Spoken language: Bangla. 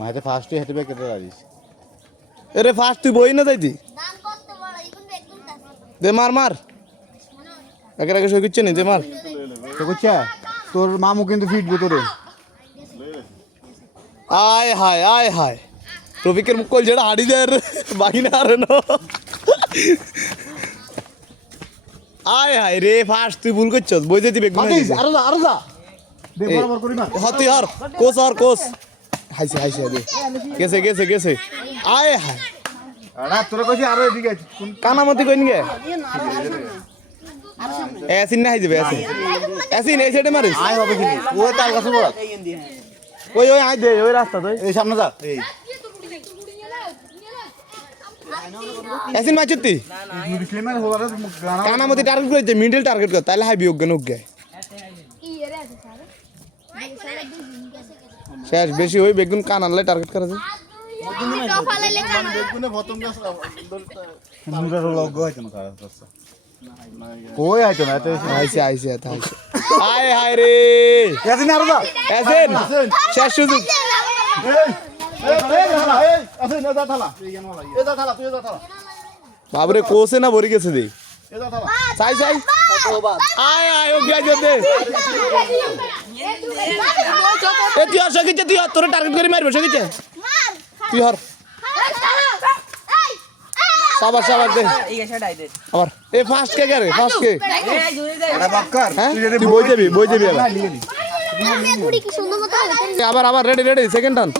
মাঝে ফার্স্টে বেঁকে দাঁড়িয়েছে এরে ফার্স্ট তুই বই না যাইতি? দে মার মার। একে একে সই করছে নি দে মার। তো করছে? তোর মামু কিন্তু ফিটবে তোরে। আয় হায় আয় হায়। রফিকের মুখ কল যেটা হাড়ি দেয় রে, বাকি না আরে না। আয় হায় রে ফার্স্ট তুই ভুল করছস বই যেতি বেগুন আরও যা আরও যা। হতি হর কোস হর কোস হাইছে হাইছে দে গেছে গেছে গেছে। আয় হায়। আরে তোরা আরও কানামতি কইন গে? এসিন না হাইছে এসিন। এসিন এই সাইডে মারিস। আয় হবে কিন্তু। ওই তাল গাছে বড় ওই ওই আই দে ওই রাস্তা তো এই সামনে যা। এই। এসিন মাচুতি গানা কানামতি টার্গেট করেছে মিডল টার্গেট কর তাহলে হাই বিয়োগ নুক গে কি শেষ বেশি ওই বেগুন কান আনলে টার্গেট করা যায় কপালে কানা মুরা না কারা কই আইতো না এত আইছে আইছে এত আইছে আয় হায় রে এসিন আরও যা এসিন শেষ সুযোগ বাবরে কোসে না ভরি গেছে দে চাই চাই আয় আয় ও গিয়া দে তুই হর সকিছে তুই হর তোরে টার্গেট করে মারবে সকিছে তুই হর। সাবার সাবার দে। আবার। এ ফার্স্ট কে কে রে? ফার্স্ট কে? হ্যাঁ? তুই বই যাবি বই যাবি আবার। আবার রেডি রেডি সেকেন্ড টান